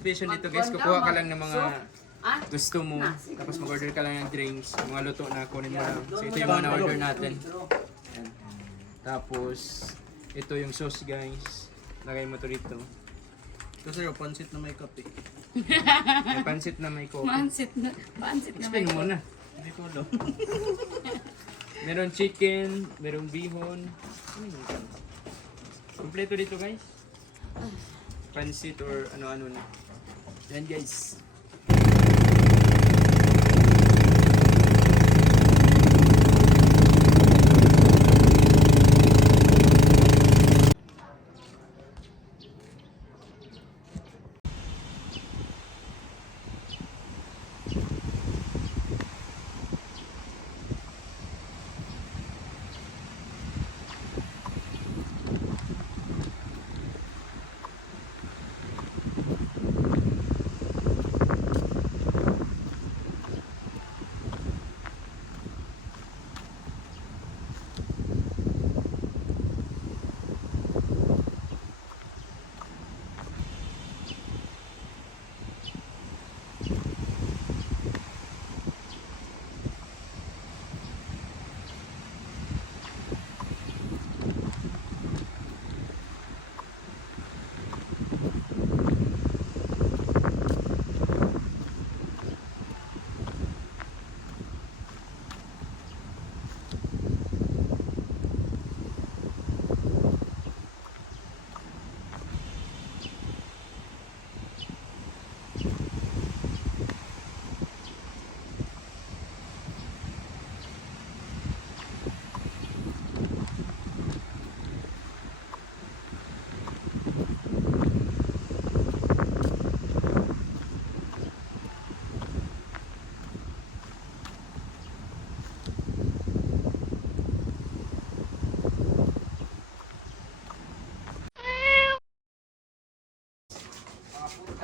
Special dito guys, kukuha ka lang ng mga gusto mo, tapos mag-order ka lang ng drinks, mga luto na kunin mo lang. So ito yung mga na-order natin. Ayan. Tapos, ito yung sauce guys. Lagay mo to dito. Ito sa'yo, pansit na may kape. May pansit na may coffee. Pansit na Explain mo muna. Hindi ko alam. Meron chicken, merong bihon. Kompleto dito guys. Pansit or ano-ano na. Yan guys.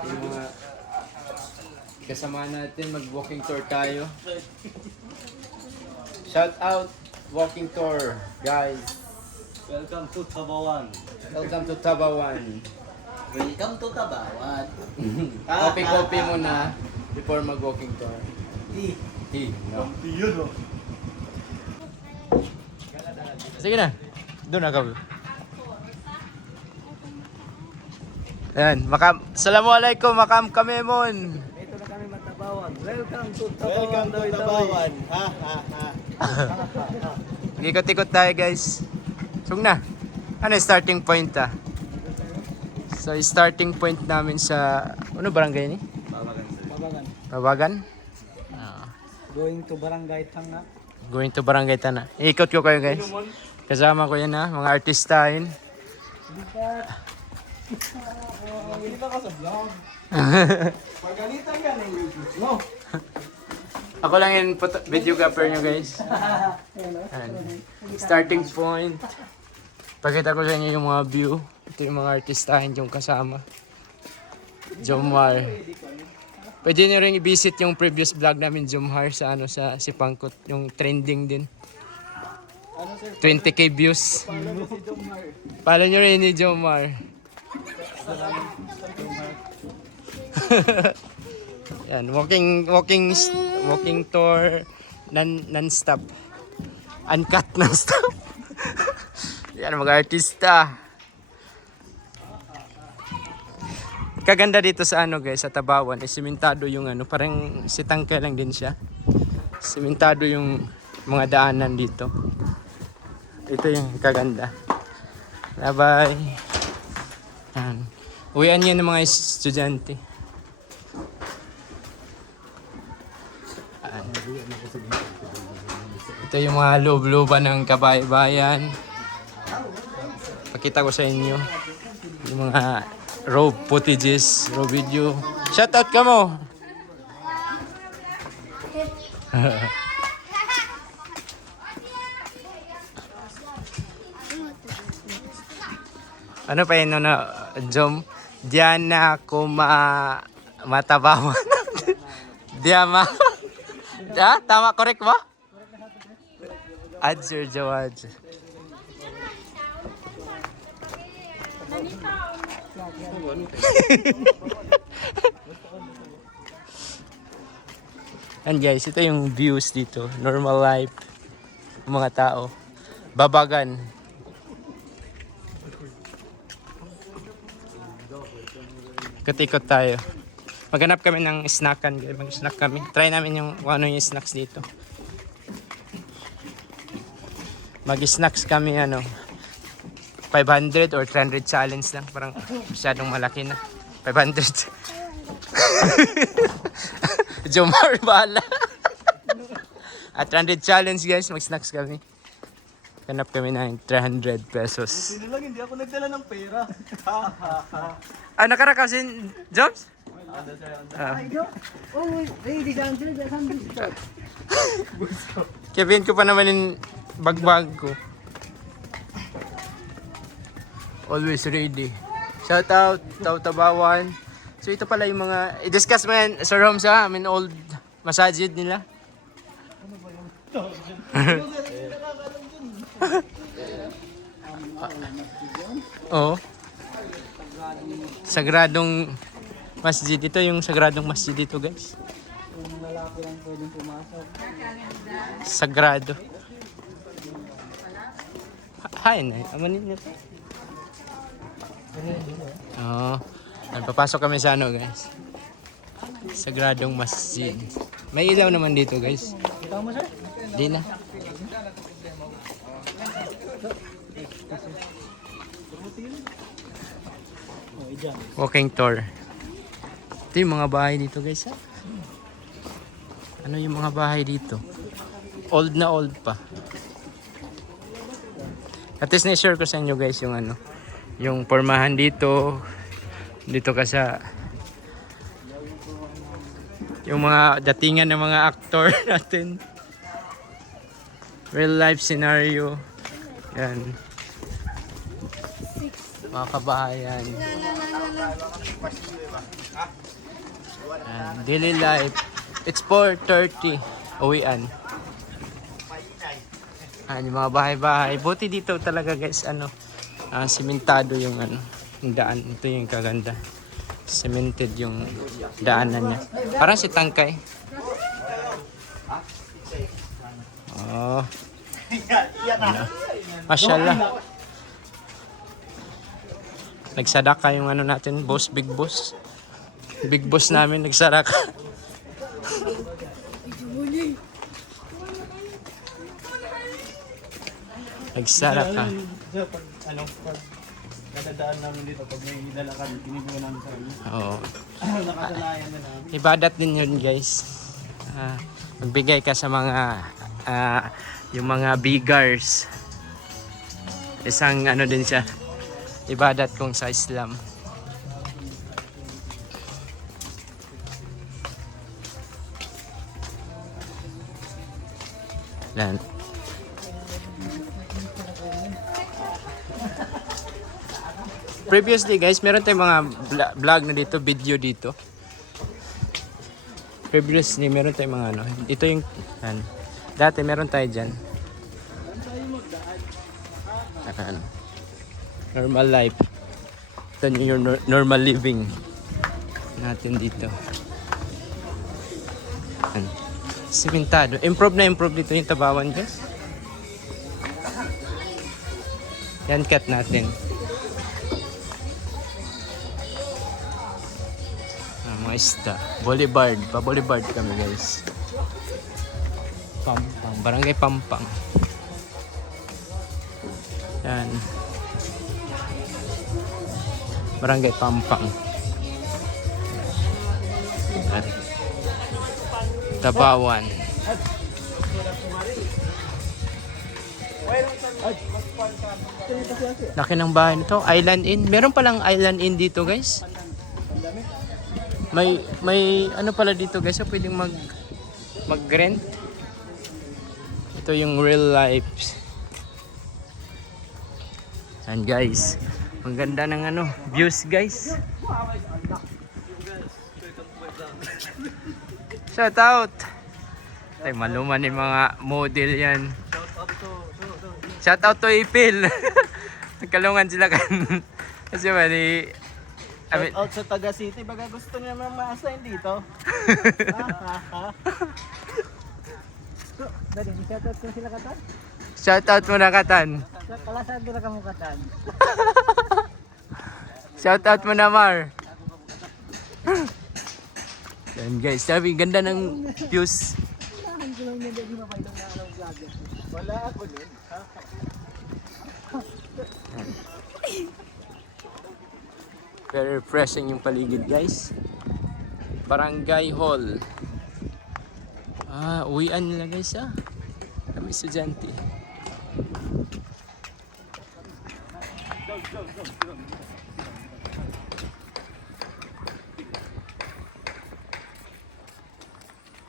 Yung mga kasama natin, mag-walking tour tayo. Shout out, walking tour, guys. Welcome to Tabawan. Welcome to Tabawan. Welcome to Tabawan. Coffee muna before mag-walking tour. Tea, no? Yun o. Sige na, doon na kami. Ayan, Assalamualaikum, makam kami mon. Ito na kami Matabawan. Welcome to Tabawan. Welcome to Tabawan. Ha ha ha. Ikot-ikot tayo guys. Sug na. Ano yung starting point ah? So starting point namin sa ano barangay ni? Babagan. Babagan? Going to Barangay Tanga. Going to Barangay Tana. Ikot ko kayo guys. Kasama ko yan ha, mga artistahin. Hindi pa ka sa vlog. Pagalitan ka ng YouTube mo. Ako lang yung videographer nyo guys. Ayan. Starting point. Pakita ko sa inyo yung mga view. Ito yung mga artistahin yung kasama. Jomar. Pwede nyo rin i-visit yung previous vlog namin Jomar sa ano sa Sipangkot. Yung trending din. 20k views. Follow nyo rin ni Jomar. Yan, walking tour non-stop. Uncut non-stop. Yan, mga artista. Kaganda dito sa ano guys, sa Tabawan, simentado yung ano, parang sitangke lang din siya. Simentado yung mga daanan dito. Ito yung kaganda. Bye-bye. Yan. Uwian yan ng mga estudyante. Ito yung mga loob-looban ng kabayan-bayan. Pakita ko sa inyo yung mga raw footages, raw video. Shoutout ka mo! Ano pa yun na Jom? Diyan na ako matabawan. Diyan ma... Ah, tama, correct ba? Ads or Jawad? And guys, ito yung views dito. Normal life. Mga tao. Babagan. Ikot-ikot tayo. Maghanap kami ng snackan. Mag-snack kami. Try namin yung kung ano yung snacks dito. Mag-snacks kami 500 or 300 challenge lang. Parang masyadong malaki na. 500. Jomar, bahala. At 300 challenge guys, mag-snacks kami. Hanap kami ng 300 pesos. Sino lang, hindi ako nagdala ng pera. Nakarakaw si Jobs? Kevin ko pa naman yung bagbag ko. Always ready. Shout out, Taw-Tabawan. So ito pala yung mga, i-discuss mo yan, Sir Holmes ha, old masajid nila. Oo. Sagradong masjid. Ito yung sagradong masjid dito guys. Yung lalaki lang pwedeng pumasok. Sagrado. Hay na. Amanin nito. Oo. Papasok kami sa guys. Sagradong masjid. May ilaw naman dito guys. Kita mo sir? Di na. Walking tour. Ito yung mga bahay dito guys ha? Ano yung mga bahay dito? Old na old pa. At least na-share ko sa inyo guys yung yung pormahan dito. Dito ka sa yung mga datingan ng mga aktor natin. Real life scenario. Yan. Mga kabahayan. Yan. Daily life. It's 4:30. Uwian. Yung mga bahay-bahay. Buti dito talaga guys, simentado yung yung daan. Ito yung kaganda. Cemented yung daanan niya. Parang si Tangkay. Oh. Masyaallah. Nagsadaka yung natin, boss, big boss. Big boss namin nagsadaka. Nagsadaka. Pag kadadaan namin dito, pag may lalakad, tinignan namin sa kanya. Oo. Nakasanayan na namin. Ibadat din yun guys. Magbigay ka sa mga yung mga beggars. Isang din siya. Ibadat kong sa Islam. Yan. Previously guys, meron tayong mga vlog na dito, video dito. Previously, meron tayong mga Ito yung, dati meron tayo dyan. Normal life. Ito yung normal living natin dito. Simentado. Improve na improve dito yung Tabawan guys. Yan cut natin. Mga isda. Boulevard. Pa-boulevard kami guys. Pampang. Barangay Pampang. Yan. Barangay Pampang. Yan. Tabawan. Laki ng bahay nito. Island Inn. Meron palang Island Inn dito guys. May pala dito guys, pwedeng mag-rent. Ito yung real life. And guys, ang ganda ng views guys. Shout out. Ay maluman yung mga model yan. Shout out to Ipil. Nagkalungan sila kan. Kasi I mean, Shout out sa Taga City, baga gusto niya naman ma-assign dito. Dali, shout out ko sila katan. shoutout mo na Katan. Kalasan nila ka mo katan. Shoutout mo na Mar. Yan guys, sabi ganda ng views. Wala ako nun. Very refreshing yung paligid guys. Barangay Hall. Uwian nila guys Kami estudyante.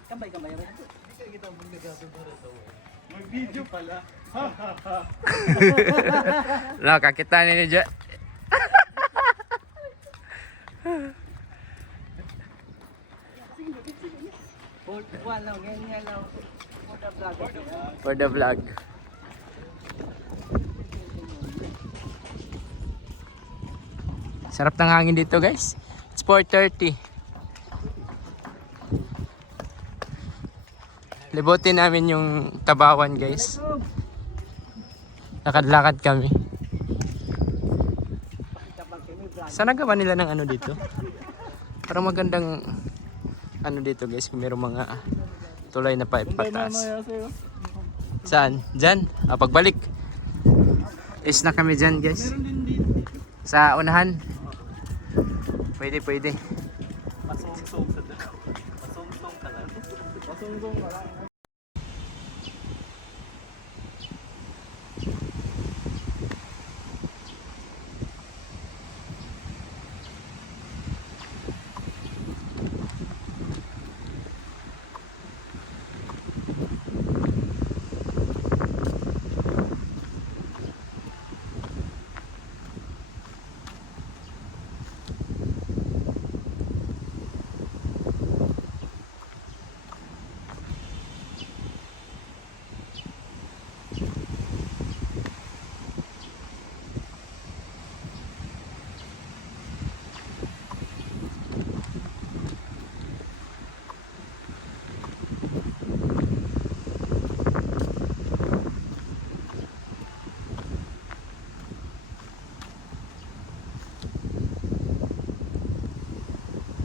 Kambay. Mag-video pala. Nakakita niyo dyan. Wala, ganyan lang. For the vlog. Sarap ng hangin dito guys. It's 4:30. Libutin namin yung Tabawan guys. Lakad-lakad kami. Sana gawa nila ng ano dito. Parang magandang ano dito guys. Kung mayroong mga tulay na pataas. Saan? Diyan? Pagbalik. Is na kami dyan guys. Sa unahan. Pwede. Pasungsong sa dalaw. Pasungsong ka lang. Pasungsong ka lang.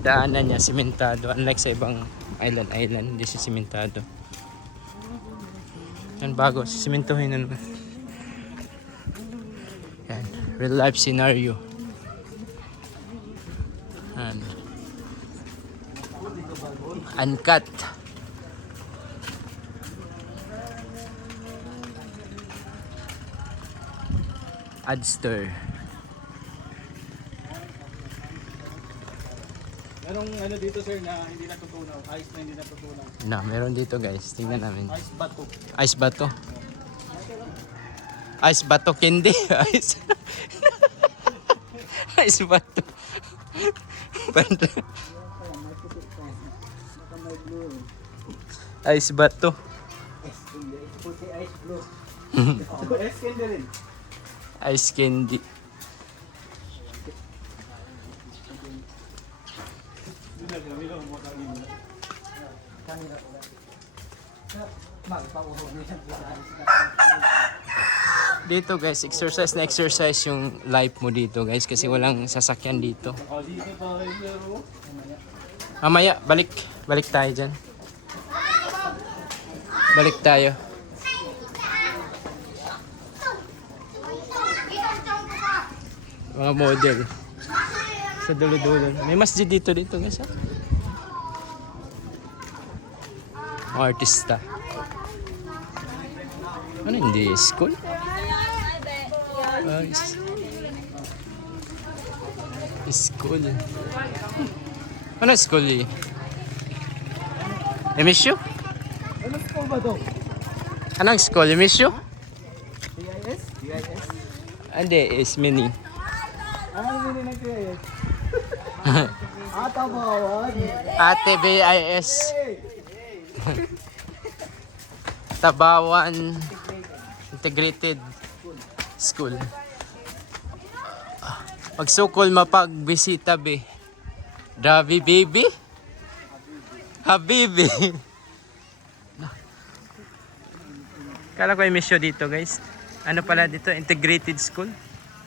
Daanan niya simentado, unlike sa ibang island, hindi siya simentado. Yan bago, simentohin na naman. Yan, real life scenario. Yan. Uncut. Adster. Merong ano dito sir na hindi natutunaw. Ice na hindi natutunaw. Meron dito guys, tingnan namin. Ice bato. Ice bato. Ice bato candy. Ice. Ice bato. Banda. Ice bato. Puti ice blue. Ice candy rin. Ice candy. Dito guys, exercise na exercise yung life mo dito guys kasi walang sasakyan dito. Mamaya, balik tayo dyan. Balik tayo. Mga model. Sa dulo-dulo. May masjid dito guys ha? Mga artista. Ano hindi? School? School. Ano school eh? MSU? Ano school ba to? Anong school? MSU? DIS? DIS? Hindi, is mini. Ano nila ng DIS? Tabawan. Ate BIS. Tabawan Integrated School. Pagsukol mapagbisita be. Dabi baby. Habibi. Kala ko i-miss dito guys. Ano pala dito? Integrated school?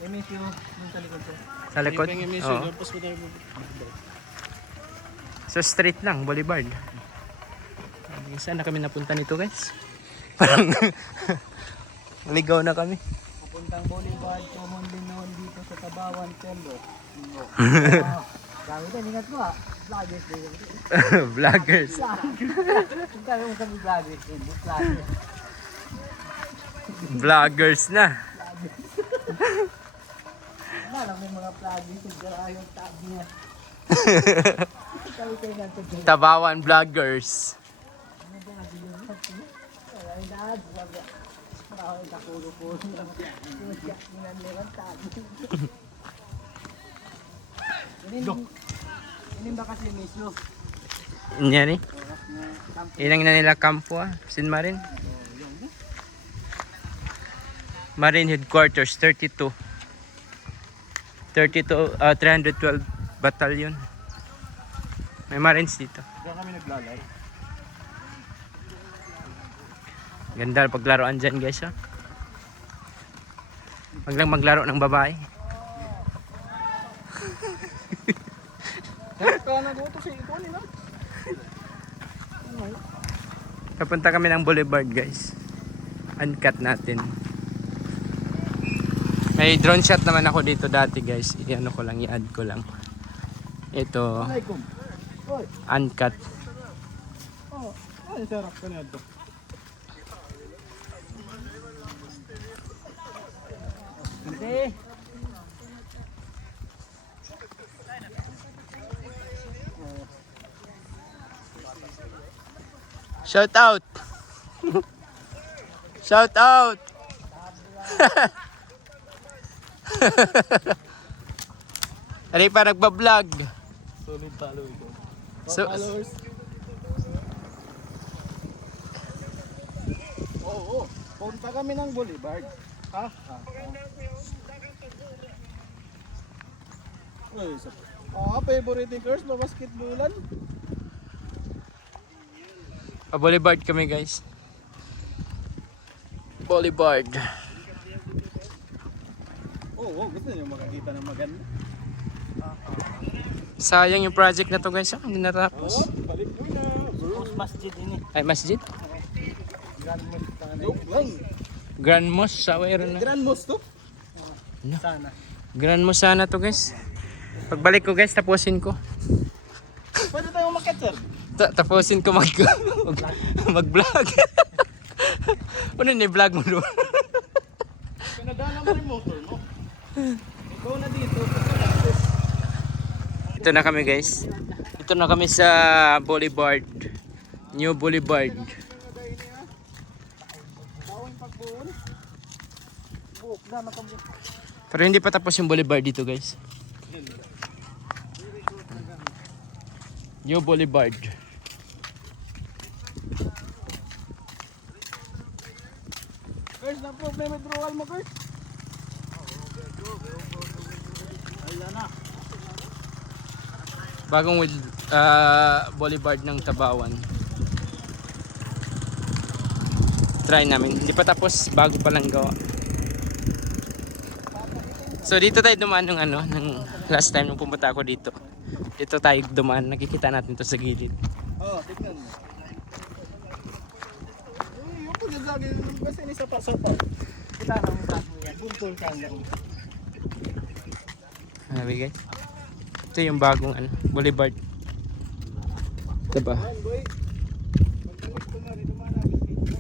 MSU yung sa likod ko. Sa likod? Oo. Tapos po tayo. So straight lang, Boulevard. Saan na kami napunta nito guys? Parang maligaw na kami. Papuntang Boulevard, common din noon dito sa Tabawan, Tembo. Dami din, ingat mo ha. Vloggers din. Vloggers. Kung kaya mo kami vloggers din, vloggers. Vloggers na. Alam mo mga vloggers, yung yung tab niya. Kami kayo nga ito. Tabawan Vloggers. Ay, dad, sabi. Parang yung kakulo-kulo. Inim ba kasi mismo? Yan eh. Ilang na nila kampo ah. Sin Marin. Marine Headquarters 32. 312 Battalion. May Marines dito. Diyan kami naglalay. Ganda paglaruan dyan guys ah. Wag lang maglaro ng babae. Kaya naguto si Iko nila. Papunta kami ng Boulevard guys. Uncut natin. May drone shot naman ako dito dati guys. I-ano ko lang, i-add ko lang. Ito, Alaikum. Oy. uncut. Oh, ay sarap ka na ito. Hindi. Shout out! Shout out! Ari pa nagbablog. Solid follow ito. So, Followers. Oo, punta kami ng Boulevard. Ha? Uy, favorite course ba basketballan? Boulevard kami guys. Boulevard. Oo, gusto niyo makakita ng maganda. Sayang yung project na to guys. Hindi natapos. Balik mo na. Bro. Masjid ini. Ay, masjid? Grand Mosque. Joke lang. Grand Mosque. Sawayan na. Grand Mosque to? Ano? Sana. Grand Mosque sana to guys. Pagbalik ko guys, tapusin ko. Pwede tayong umakyat, sir. Tapusin ko mag-vlog. Ano ni vlog mo doon? Pinadala mo yung motor mo. Ikaw na dito. Ito na kami guys. Ito na kami sa Boulevard. New Boulevard. Bawang pagbuon. Buok na makamit. Pero hindi pa tapos yung Boulevard dito guys. New Boulevard. Kurt, na problema withdrawal mo, Kurt? Wala na. Bagong Boulevard ng Tabawan. Try namin. Hindi pa tapos, bago pa lang gawa. So dito tayo dumaan ng last time nung pumunta ako dito. Dito tayo dumaan, nakikita natin to sa gilid. Oo, tignan mo. Yung pagkagagi kasi ni sapa-sapa. Kita na ang tapo yan. Buntol ka lang. Sabi guys. Ito yung bagong Boulevard. Diba? Boy. Pagkagagi ko na rin, dumaan namin dito.